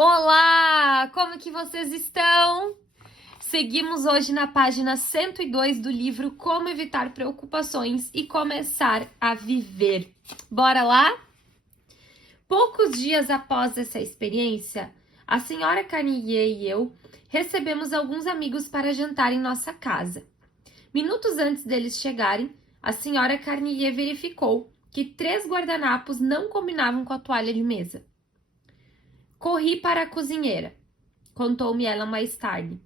Olá! Como que vocês estão? Seguimos hoje na página 102 do livro Como Evitar Preocupações e Começar a Viver. Bora lá? Poucos dias após essa experiência, a senhora Carnier e eu recebemos alguns amigos para jantar em nossa casa. Minutos antes deles chegarem, a senhora Carnier verificou que 3 guardanapos não combinavam com a toalha de mesa. Corri para a cozinheira, contou-me ela mais tarde,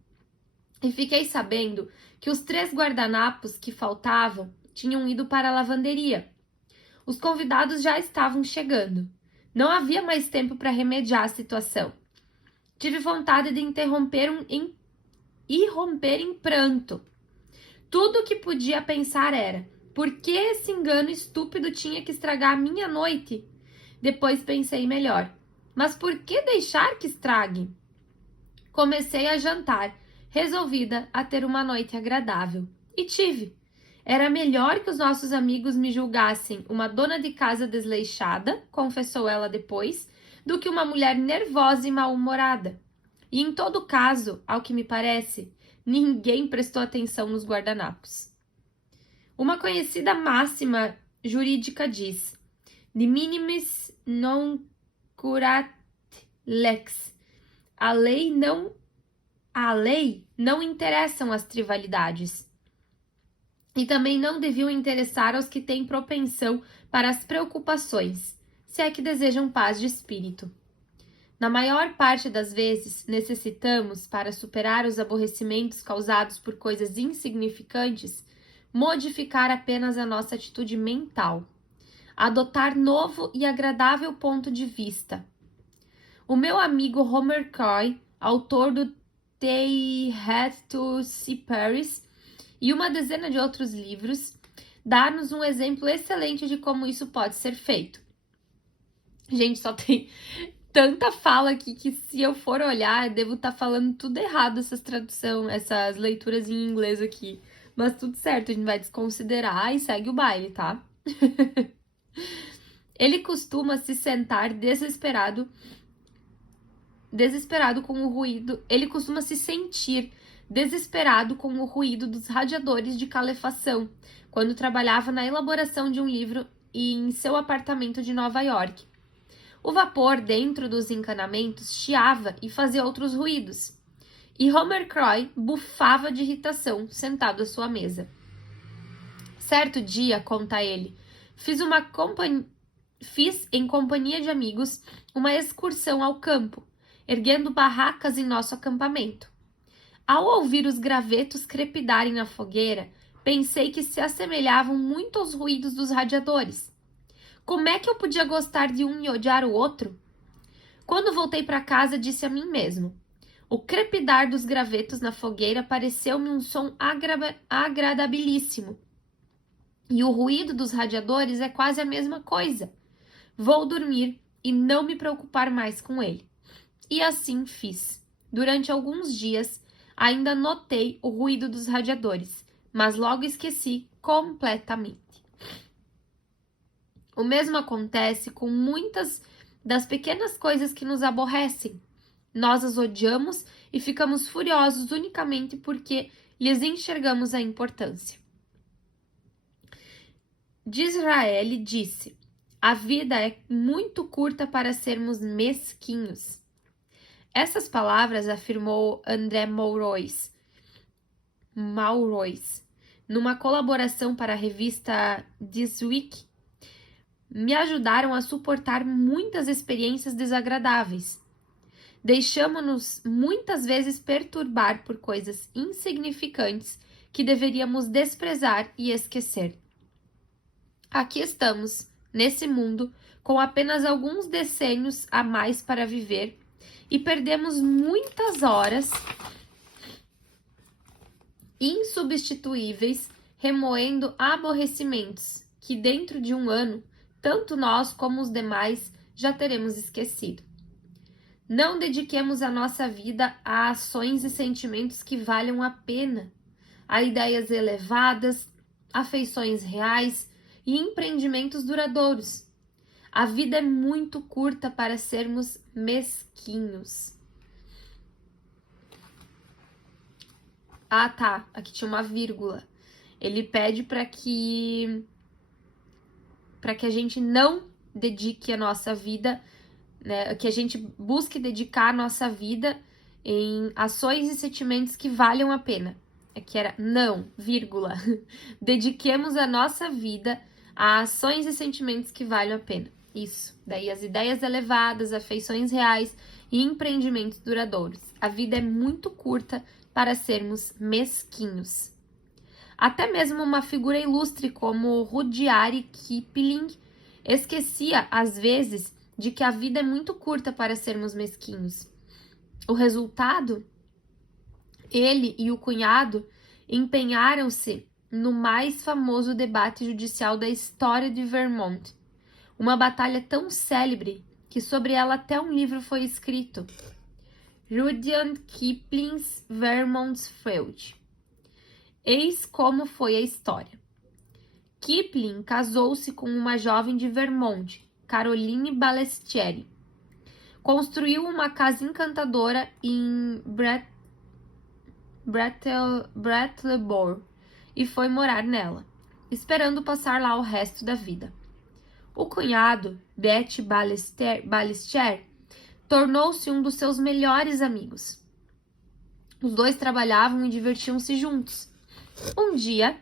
e fiquei sabendo que os 3 guardanapos que faltavam tinham ido para a lavanderia. Os convidados já estavam chegando. Não havia mais tempo para remediar a situação. Tive vontade de romper em pranto. Tudo o que podia pensar era: por que esse engano estúpido tinha que estragar a minha noite? Depois pensei melhor. Mas por que deixar que estrague? Comecei a jantar, resolvida a ter uma noite agradável. E tive. Era melhor que os nossos amigos me julgassem uma dona de casa desleixada, confessou ela depois, do que uma mulher nervosa e mal-humorada. E em todo caso, ao que me parece, ninguém prestou atenção nos guardanapos. Uma conhecida máxima jurídica diz: de minimis non curat lex. A lei não interessam as trivialidades. E também não deviam interessar aos que têm propensão para as preocupações, se é que desejam paz de espírito. Na maior parte das vezes, necessitamos, para superar os aborrecimentos causados por coisas insignificantes, modificar apenas a nossa atitude mental, adotar novo e agradável ponto de vista. O meu amigo Homer Croy, autor do They Had to See Paris e uma dezena de outros livros, dá-nos um exemplo excelente de como isso pode ser feito. Gente, só tem tanta fala aqui que se eu for olhar, eu devo estar falando tudo errado essas leituras em inglês aqui. Mas tudo certo, a gente vai desconsiderar e segue o baile, tá? Ele costuma se sentar desesperado com o ruído. Ele costuma se sentir desesperado com o ruído dos radiadores de calefação, quando trabalhava na elaboração de um livro em seu apartamento de Nova York. O vapor dentro dos encanamentos chiava e fazia outros ruídos. E Homer Croy bufava de irritação, sentado à sua mesa. Certo dia, conta ele, fiz em companhia de amigos uma excursão ao campo, erguendo barracas em nosso acampamento. Ao ouvir os gravetos crepitarem na fogueira, pensei que se assemelhavam muito aos ruídos dos radiadores. Como é que eu podia gostar de um e odiar o outro? Quando voltei para casa, disse a mim mesmo: o crepitar dos gravetos na fogueira pareceu-me um som agradabilíssimo. E o ruído dos radiadores é quase a mesma coisa. Vou dormir e não me preocupar mais com ele. E assim fiz. Durante alguns dias, ainda notei o ruído dos radiadores, mas logo esqueci completamente. O mesmo acontece com muitas das pequenas coisas que nos aborrecem. Nós as odiamos e ficamos furiosos unicamente porque lhes enxergamos a importância. Disraeli disse: a vida é muito curta para sermos mesquinhos. Essas palavras afirmou André Maurois, numa colaboração para a revista This Week, me ajudaram a suportar muitas experiências desagradáveis. Deixamo-nos muitas vezes perturbar por coisas insignificantes que deveríamos desprezar e esquecer. Aqui estamos, nesse mundo, com apenas alguns decênios a mais para viver, e perdemos muitas horas insubstituíveis remoendo aborrecimentos que dentro de um ano, tanto nós como os demais já teremos esquecido. Não dediquemos a nossa vida a ações e sentimentos que valham a pena, a ideias elevadas, afeições reais e empreendimentos duradouros. A vida é muito curta para sermos mesquinhos. Ah, tá. Aqui tinha uma vírgula. Ele pede para que a gente não dedique a nossa vida, né, que a gente busque dedicar a nossa vida em ações e sentimentos que valham a pena. Aqui era não, vírgula. Dediquemos a nossa vida a ações e sentimentos que valham a pena. Isso. Daí as ideias elevadas, afeições reais e empreendimentos duradouros. A vida é muito curta para sermos mesquinhos. Até mesmo uma figura ilustre como Rudyard Kipling esquecia, às vezes, de que a vida é muito curta para sermos mesquinhos. O resultado? Ele e o cunhado empenharam-se no mais famoso debate judicial da história de Vermont. Uma batalha tão célebre que sobre ela até um livro foi escrito. Rudyard Kipling's Vermont's Feud. Eis como foi a história. Kipling casou-se com uma jovem de Vermont, Caroline Balestieri. Construiu uma casa encantadora em Brattleboro e foi morar nela, esperando passar lá o resto da vida. O cunhado, Betty Balestier, tornou-se um dos seus melhores amigos. Os dois trabalhavam e divertiam-se juntos. Um dia,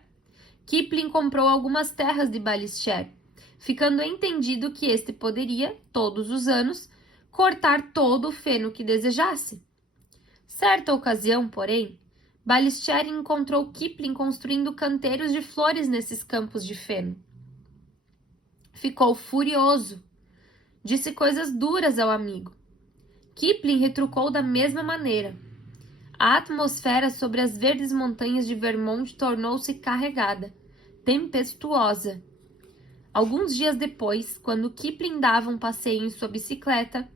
Kipling comprou algumas terras de Balestier, ficando entendido que este poderia, todos os anos, cortar todo o feno que desejasse. Certa ocasião, porém, Balestier encontrou Kipling construindo canteiros de flores nesses campos de feno. Ficou furioso. Disse coisas duras ao amigo. Kipling retrucou da mesma maneira. A atmosfera sobre as verdes montanhas de Vermont tornou-se carregada, tempestuosa. Alguns dias depois, quando Kipling dava um passeio em sua bicicleta,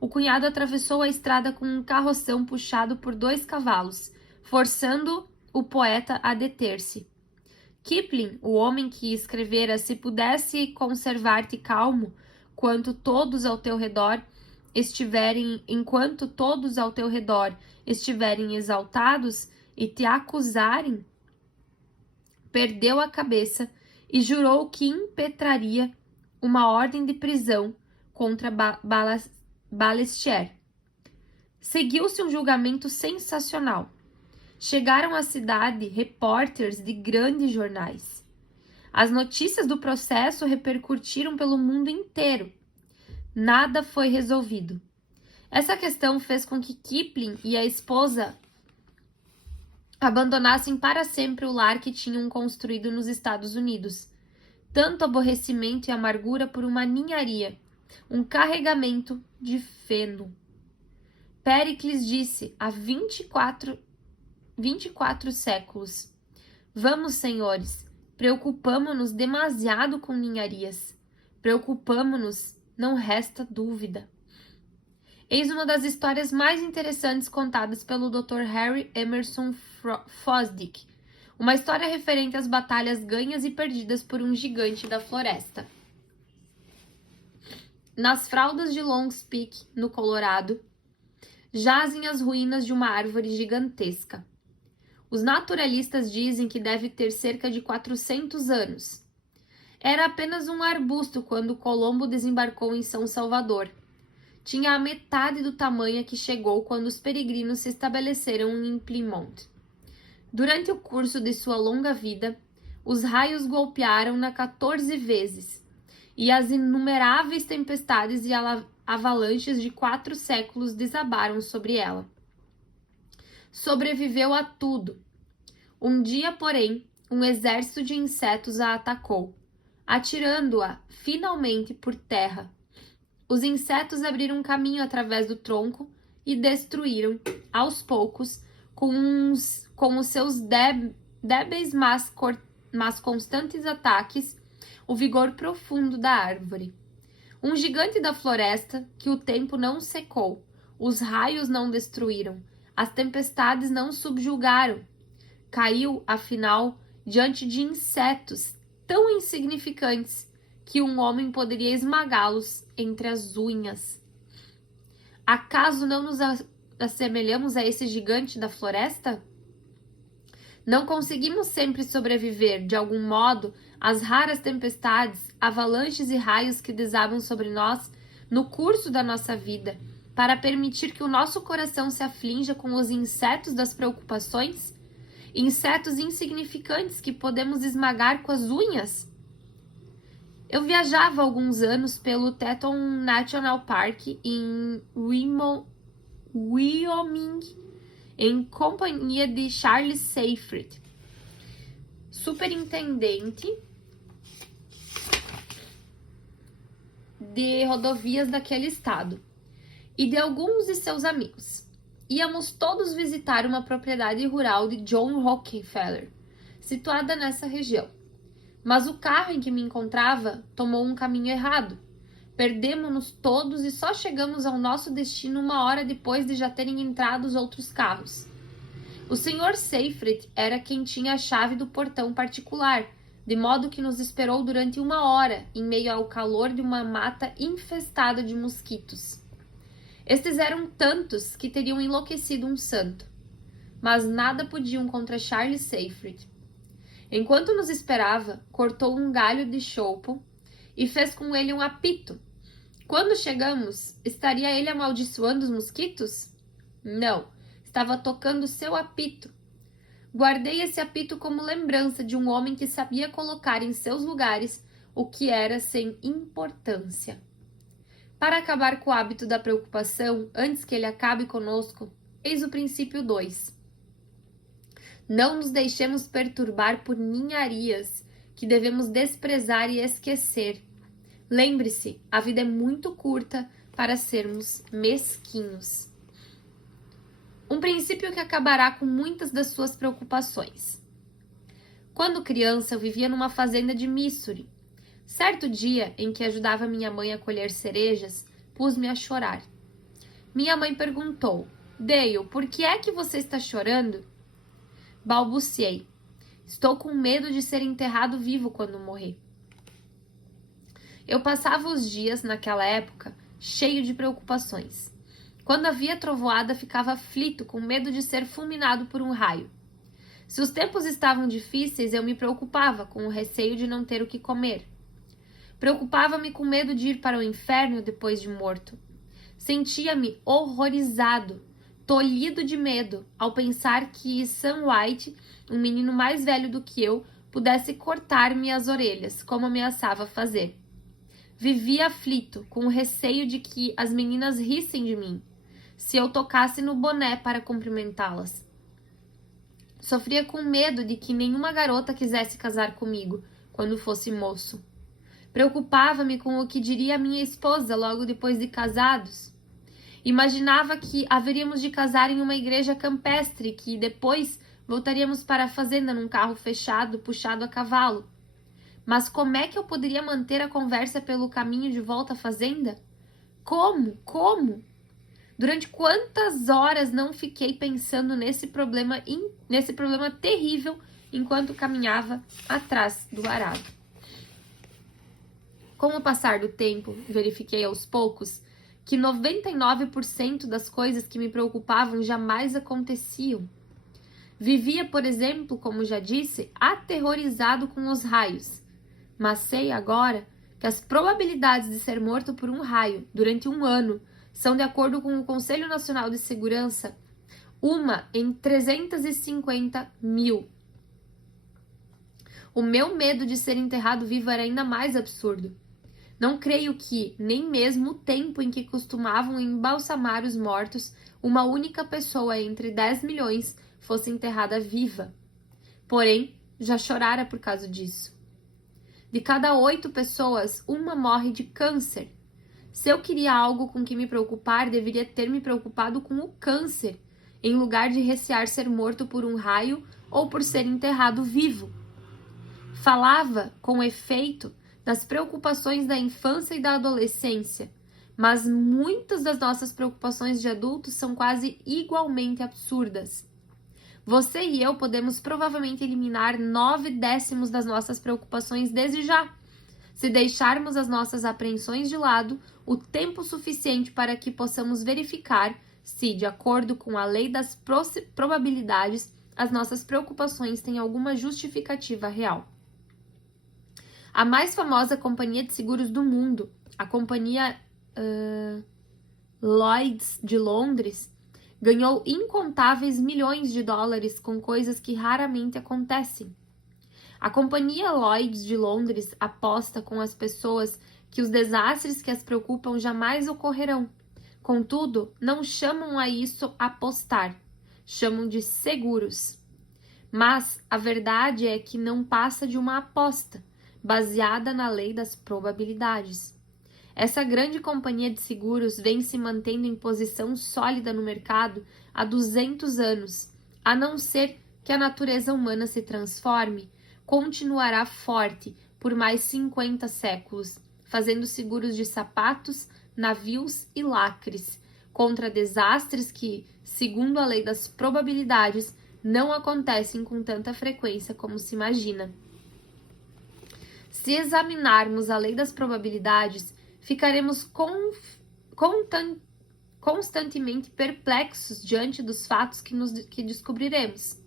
o cunhado atravessou a estrada com um carroção puxado por 2 cavalos, forçando o poeta a deter-se. Kipling, o homem que escrevera "Se pudesse conservar-te calmo, enquanto todos ao teu redor estiverem exaltados e te acusarem", perdeu a cabeça e jurou que impetraria uma ordem de prisão contra Balestier. Seguiu-se um julgamento sensacional. Chegaram à cidade repórteres de grandes jornais. As notícias do processo repercutiram pelo mundo inteiro. Nada foi resolvido. Essa questão fez com que Kipling e a esposa abandonassem para sempre o lar que tinham construído nos Estados Unidos. Tanto aborrecimento e amargura por uma ninharia, um carregamento de feno. Péricles disse há 24 séculos: "Vamos, senhores, preocupamo-nos demasiado com ninharias. Preocupamo-nos, não resta dúvida." Eis uma das histórias mais interessantes contadas pelo Dr. Harry Emerson Fosdick, uma história referente às batalhas ganhas e perdidas por um gigante da floresta. Nas fraldas de Longs Peak, no Colorado, jazem as ruínas de uma árvore gigantesca. Os naturalistas dizem que deve ter cerca de 400 anos. Era apenas um arbusto quando Colombo desembarcou em São Salvador. Tinha a metade do tamanho a que chegou quando os peregrinos se estabeleceram em Plymouth. Durante o curso de sua longa vida, os raios golpearam-na 14 vezes, e as inumeráveis tempestades e avalanches de 4 séculos desabaram sobre ela. Sobreviveu a tudo. Um dia, porém, um exército de insetos a atacou, atirando-a finalmente por terra. Os insetos abriram caminho através do tronco e destruíram, aos poucos, com os seus débeis mas constantes ataques, o vigor profundo da árvore. Um gigante da floresta que o tempo não secou, os raios não destruíram, as tempestades não subjugaram. Caiu, afinal, diante de insetos tão insignificantes que um homem poderia esmagá-los entre as unhas. Acaso não nos assemelhamos a esse gigante da floresta? Não conseguimos sempre sobreviver, de algum modo, às raras tempestades, avalanches e raios que desabam sobre nós no curso da nossa vida, para permitir que o nosso coração se aflinja com os insetos das preocupações? Insetos insignificantes que podemos esmagar com as unhas? Eu viajava há alguns anos pelo Teton National Park em Wyoming, em companhia de Charles Seyfried, superintendente de rodovias daquele estado, e de alguns de seus amigos. Íamos todos visitar uma propriedade rural de John Rockefeller, situada nessa região. Mas o carro em que me encontrava tomou um caminho errado. Perdemos-nos todos e só chegamos ao nosso destino 1 hora depois de já terem entrado os outros carros. O Sr. Seyfried era quem tinha a chave do portão particular, de modo que nos esperou durante 1 hora, em meio ao calor de uma mata infestada de mosquitos. Estes eram tantos que teriam enlouquecido um santo, mas nada podiam contra Charles Seyfried. Enquanto nos esperava, cortou um galho de choupo e fez com ele um apito. Quando chegamos, estaria ele amaldiçoando os mosquitos? Não, estava tocando seu apito. Guardei esse apito como lembrança de um homem que sabia colocar em seus lugares o que era sem importância. Para acabar com o hábito da preocupação, antes que ele acabe conosco, eis o princípio 2. Não nos deixemos perturbar por ninharias que devemos desprezar e esquecer. Lembre-se, a vida é muito curta para sermos mesquinhos. Um princípio que acabará com muitas das suas preocupações. Quando criança, eu vivia numa fazenda de Missouri. Certo dia, em que ajudava minha mãe a colher cerejas, pus-me a chorar. Minha mãe perguntou: Dale, por que é que você está chorando? Balbuciei. Estou com medo de ser enterrado vivo quando morrer. Eu passava os dias, naquela época, cheio de preocupações. Quando havia trovoada, ficava aflito, com medo de ser fulminado por um raio. Se os tempos estavam difíceis, eu me preocupava, com o receio de não ter o que comer. Preocupava-me com medo de ir para o inferno depois de morto. Sentia-me horrorizado, tolhido de medo, ao pensar que Sam White, um menino mais velho do que eu, pudesse cortar-me as orelhas, como ameaçava fazer. Vivia aflito, com o receio de que as meninas rissem de mim, se eu tocasse no boné para cumprimentá-las. Sofria com medo de que nenhuma garota quisesse casar comigo, quando fosse moço. Preocupava-me com o que diria minha esposa logo depois de casados. Imaginava que haveríamos de casar em uma igreja campestre, que depois voltaríamos para a fazenda num carro fechado, puxado a cavalo. Mas como é que eu poderia manter a conversa pelo caminho de volta à fazenda? Como? Durante quantas horas não fiquei pensando nesse problema terrível enquanto caminhava atrás do arado. Com o passar do tempo, verifiquei aos poucos que 99% das coisas que me preocupavam jamais aconteciam. Vivia, por exemplo, como já disse, aterrorizado com os raios. Mas sei agora que as probabilidades de ser morto por um raio durante 1 ano são, de acordo com o Conselho Nacional de Segurança, 1 em 350 mil. O meu medo de ser enterrado vivo era ainda mais absurdo. Não creio que, nem mesmo o tempo em que costumavam embalsamar os mortos, uma única pessoa entre 10 milhões fosse enterrada viva. Porém, já chorara por causa disso. De cada 8 pessoas, 1 morre de câncer. Se eu queria algo com que me preocupar, deveria ter me preocupado com o câncer, em lugar de recear ser morto por um raio ou por ser enterrado vivo. Falava, com efeito, das preocupações da infância e da adolescência, mas muitas das nossas preocupações de adultos são quase igualmente absurdas. Você e eu podemos provavelmente eliminar 9/10 das nossas preocupações desde já, se deixarmos as nossas apreensões de lado o tempo suficiente para que possamos verificar se, de acordo com a lei das probabilidades, as nossas preocupações têm alguma justificativa real. A mais famosa companhia de seguros do mundo, a companhia Lloyd's de Londres, ganhou incontáveis milhões de dólares com coisas que raramente acontecem. A companhia Lloyd's de Londres aposta com as pessoas que os desastres que as preocupam jamais ocorrerão. Contudo, não chamam a isso apostar, chamam de seguros. Mas a verdade é que não passa de uma aposta, baseada na lei das probabilidades. Essa grande companhia de seguros vem se mantendo em posição sólida no mercado há 200 anos. A não ser que a natureza humana se transforme, continuará forte por mais 50 séculos, fazendo seguros de sapatos, navios e lacres, contra desastres que, segundo a lei das probabilidades, não acontecem com tanta frequência como se imagina. Se examinarmos a lei das probabilidades, ficaremos constantemente perplexos diante dos fatos que descobriremos.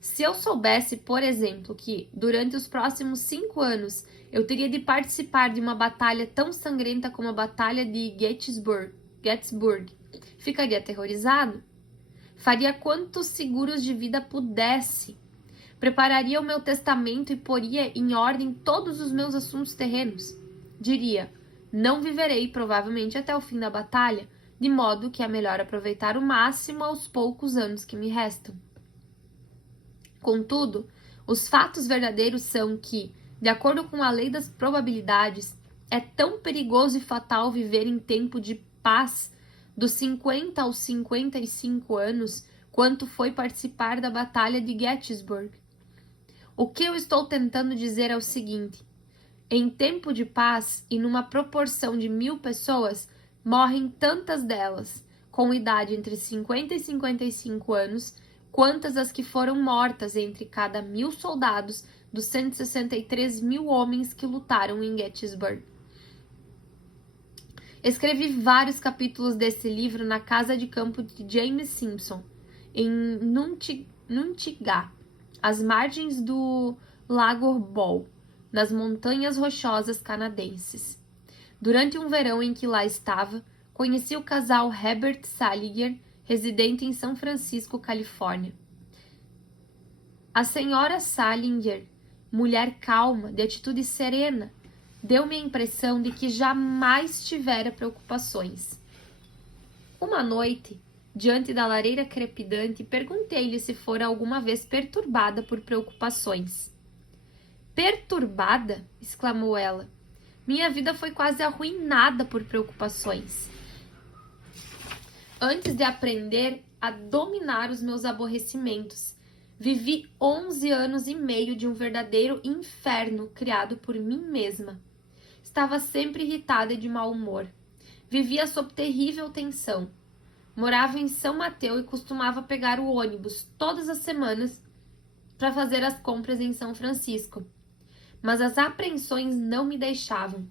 Se eu soubesse, por exemplo, que durante os próximos 5 anos eu teria de participar de uma batalha tão sangrenta como a Batalha de Gettysburg, ficaria aterrorizado? Faria quantos seguros de vida pudesse. Prepararia o meu testamento e poria em ordem todos os meus assuntos terrenos. Diria: não viverei provavelmente até o fim da batalha, de modo que é melhor aproveitar o máximo aos poucos anos que me restam. Contudo, os fatos verdadeiros são que, de acordo com a lei das probabilidades, é tão perigoso e fatal viver em tempo de paz dos 50 aos 55 anos quanto foi participar da Batalha de Gettysburg. O que eu estou tentando dizer é o seguinte: em tempo de paz e numa proporção de 1000 pessoas, morrem tantas delas, com idade entre 50 e 55 anos, quantas as que foram mortas entre cada 1000 soldados dos 163 mil homens que lutaram em Gettysburg. Escrevi vários capítulos desse livro na casa de campo de James Simpson, em Nuntigar, às margens do Lago Bol, nas montanhas rochosas canadenses. Durante um verão em que lá estava, conheci o casal Herbert Salinger, residente em São Francisco, Califórnia. A senhora Salinger, mulher calma, de atitude serena, deu-me a impressão de que jamais tivera preocupações. Uma noite, diante da lareira crepidante, perguntei-lhe se fora alguma vez perturbada por preocupações. Perturbada? Exclamou ela. Minha vida foi quase arruinada por preocupações. Antes de aprender a dominar os meus aborrecimentos, vivi 11 anos e meio de um verdadeiro inferno criado por mim mesma. Estava sempre irritada e de mau humor. Vivia sob terrível tensão. Morava em São Mateus e costumava pegar o ônibus todas as semanas para fazer as compras em São Francisco. Mas as apreensões não me deixavam.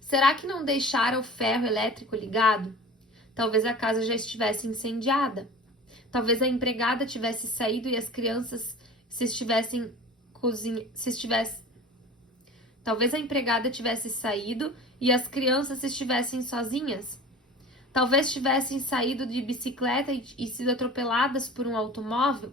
Será que não deixara o ferro elétrico ligado? Talvez a casa já estivesse incendiada. Talvez a empregada tivesse saído e as crianças Talvez a empregada tivesse saído e as crianças estivessem sozinhas. Talvez tivessem saído de bicicleta e sido atropeladas por um automóvel.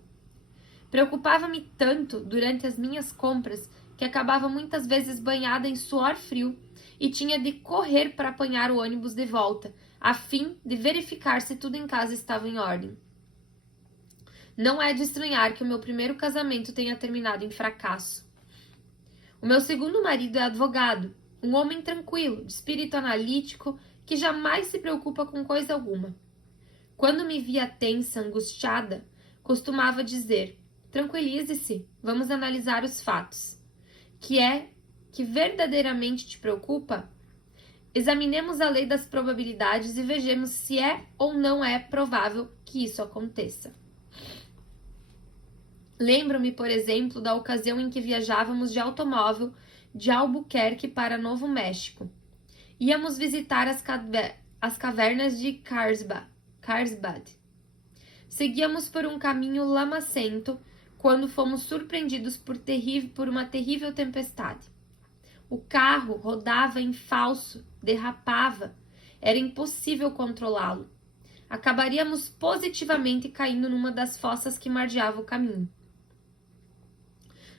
Preocupava-me tanto durante as minhas compras que acabava muitas vezes banhada em suor frio e tinha de correr para apanhar o ônibus de volta, a fim de verificar se tudo em casa estava em ordem. Não é de estranhar que o meu primeiro casamento tenha terminado em fracasso. O meu segundo marido é advogado, um homem tranquilo, de espírito analítico, que jamais se preocupa com coisa alguma. Quando me via tensa, angustiada, costumava dizer: tranquilize-se, vamos analisar os fatos. Que verdadeiramente te preocupa? Examinemos a lei das probabilidades e vejamos se é ou não é provável que isso aconteça. Lembro-me, por exemplo, da ocasião em que viajávamos de automóvel de Albuquerque para Novo México. Íamos visitar as cavernas de Carlsbad. Seguíamos por um caminho lamacento quando fomos surpreendidos por uma terrível tempestade. O carro rodava em falso, derrapava, era impossível controlá-lo. Acabaríamos positivamente caindo numa das fossas que margeava o caminho.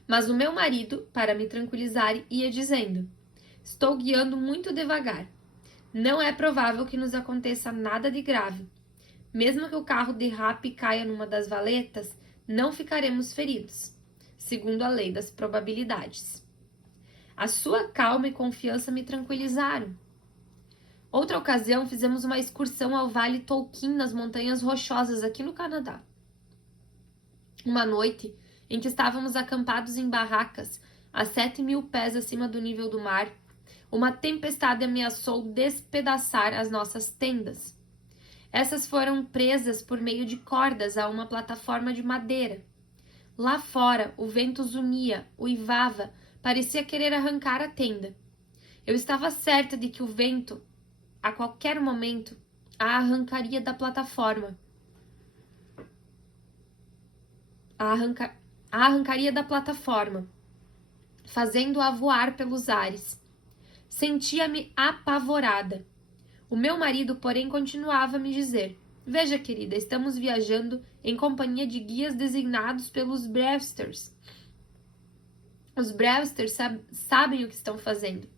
Mas o meu marido, para me tranquilizar, ia dizendo: estou guiando muito devagar. Não é provável que nos aconteça nada de grave. Mesmo que o carro derrape e caia numa das valetas, não ficaremos feridos, segundo a lei das probabilidades. A sua calma e confiança me tranquilizaram. Outra ocasião, fizemos uma excursão ao Vale Tolkien nas Montanhas Rochosas, aqui no Canadá. Uma noite em que estávamos acampados em barracas, a 7.000 pés acima do nível do mar, uma tempestade ameaçou despedaçar as nossas tendas. Essas foram presas por meio de cordas a uma plataforma de madeira. Lá fora, o vento zumia, uivava, parecia querer arrancar a tenda. Eu estava certa de que o vento, a qualquer momento, a arrancaria da plataforma. A arrancaria da plataforma, fazendo-a voar pelos ares. Sentia-me apavorada. O meu marido, porém, continuava a me dizer: veja, querida, estamos viajando em companhia de guias designados pelos Brewsters. Os Brewsters sabem o que estão fazendo.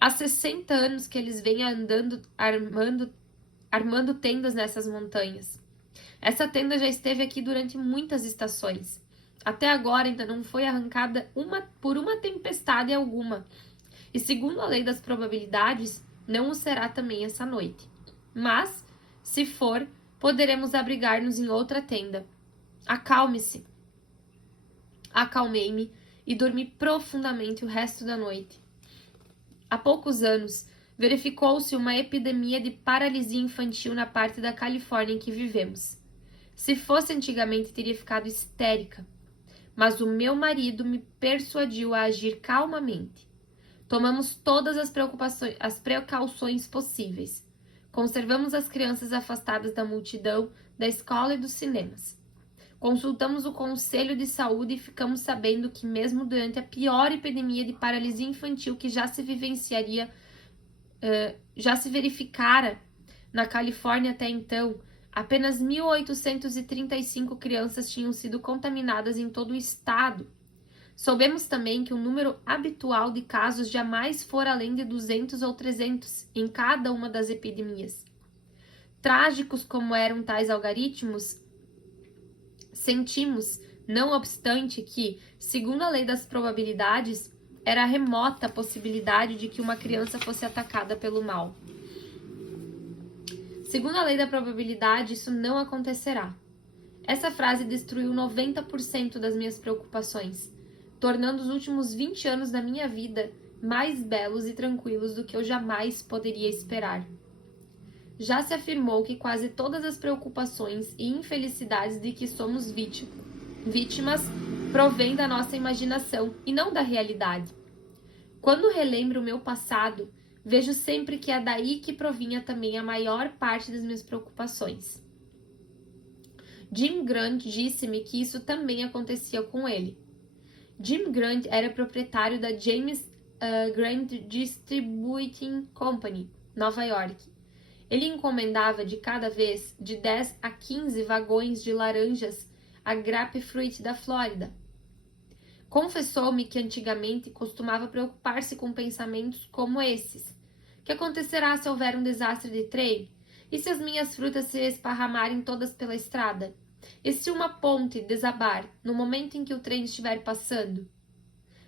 Há 60 anos que eles vêm andando, armando tendas nessas montanhas. Essa tenda já esteve aqui durante muitas estações. Até agora ainda não foi arrancada por uma tempestade alguma. E segundo a lei das probabilidades, não o será também essa noite. Mas, se for, poderemos abrigar-nos em outra tenda. Acalme-se. Acalmei-me e dormi profundamente o resto da noite. Há poucos anos, verificou-se uma epidemia de paralisia infantil na parte da Califórnia em que vivemos. Se fosse antigamente, teria ficado histérica. Mas o meu marido me persuadiu a agir calmamente. Tomamos todas as precauções possíveis. Conservamos as crianças afastadas da multidão, da escola e dos cinemas. Consultamos o Conselho de Saúde e ficamos sabendo que, mesmo durante a pior epidemia de paralisia infantil que já se verificara na Califórnia até então, apenas 1.835 crianças tinham sido contaminadas em todo o estado. Soubemos também que o número habitual de casos jamais fora além de 200 ou 300 em cada uma das epidemias. Trágicos como eram tais algoritmos, sentimos, não obstante, que, segundo a lei das probabilidades, era remota a possibilidade de que uma criança fosse atacada pelo mal. Segundo a lei da probabilidade, isso não acontecerá. Essa frase destruiu 90% das minhas preocupações, tornando os últimos 20 anos da minha vida mais belos e tranquilos do que eu jamais poderia esperar. Já se afirmou que quase todas as preocupações e infelicidades de que somos vítimas provêm da nossa imaginação e não da realidade. Quando relembro o meu passado, vejo sempre que é daí que provinha também a maior parte das minhas preocupações. Jim Grant disse-me que isso também acontecia com ele. Jim Grant era proprietário da James Grant Distributing Company, Nova York. Ele encomendava de cada vez de 10 a 15 vagões de laranjas a grapefruit da Flórida. Confessou-me que antigamente costumava preocupar-se com pensamentos como esses. Que acontecerá se houver um desastre de trem? E se as minhas frutas se esparramarem todas pela estrada? E se uma ponte desabar no momento em que o trem estiver passando?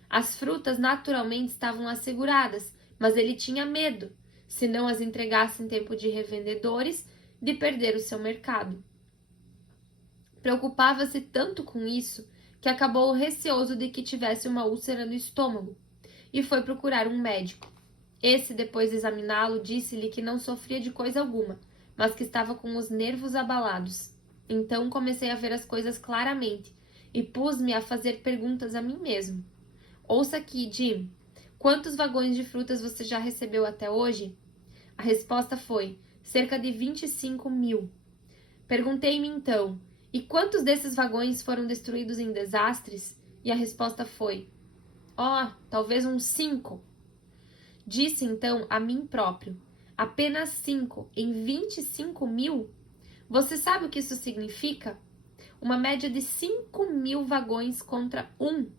As frutas naturalmente estavam asseguradas, mas ele tinha medo, se não as entregasse em tempo de revendedores, de perder o seu mercado. Preocupava-se tanto com isso que acabou receoso de que tivesse uma úlcera no estômago e foi procurar um médico. Esse, depois de examiná-lo, disse-lhe que não sofria de coisa alguma, mas que estava com os nervos abalados. Então comecei a ver as coisas claramente e pus-me a fazer perguntas a mim mesmo. Ouça aqui, Jim. Quantos vagões de frutas você já recebeu até hoje? A resposta foi cerca de 25.000. Perguntei-me então, e quantos desses vagões foram destruídos em desastres? E a resposta foi, talvez uns 5. Disse então a mim próprio, apenas 5 em 25.000? Você sabe o que isso significa? Uma média de 5.000 vagões contra 1.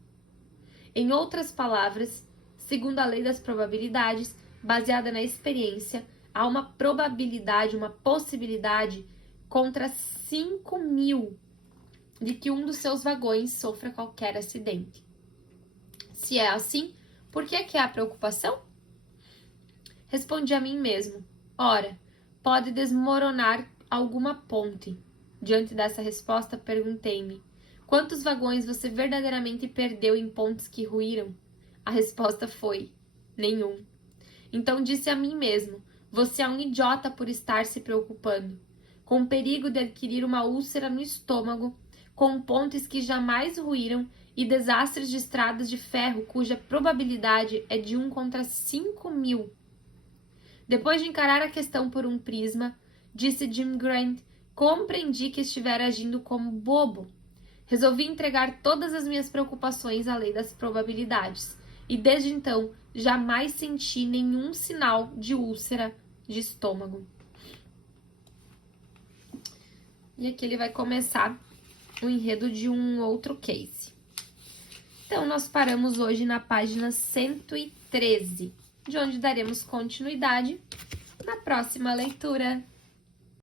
Em outras palavras, segundo a lei das probabilidades, baseada na experiência, há uma probabilidade, uma possibilidade contra 5.000 de que um dos seus vagões sofra qualquer acidente. Se é assim, por que há preocupação? Respondi a mim mesmo. Ora, pode desmoronar alguma ponte. Diante dessa resposta, perguntei-me, quantos vagões você verdadeiramente perdeu em pontes que ruíram? A resposta foi, nenhum. Então disse a mim mesmo, você é um idiota por estar se preocupando, com o perigo de adquirir uma úlcera no estômago, com pontes que jamais ruíram e desastres de estradas de ferro cuja probabilidade é de 1 contra 5.000. Depois de encarar a questão por um prisma, disse Jim Grant, compreendi que estivera agindo como bobo. Resolvi entregar todas as minhas preocupações à lei das probabilidades, e desde então jamais senti nenhum sinal de úlcera de estômago. E aqui ele vai começar o enredo de um outro case. Então, nós paramos hoje na página 113, de onde daremos continuidade na próxima leitura.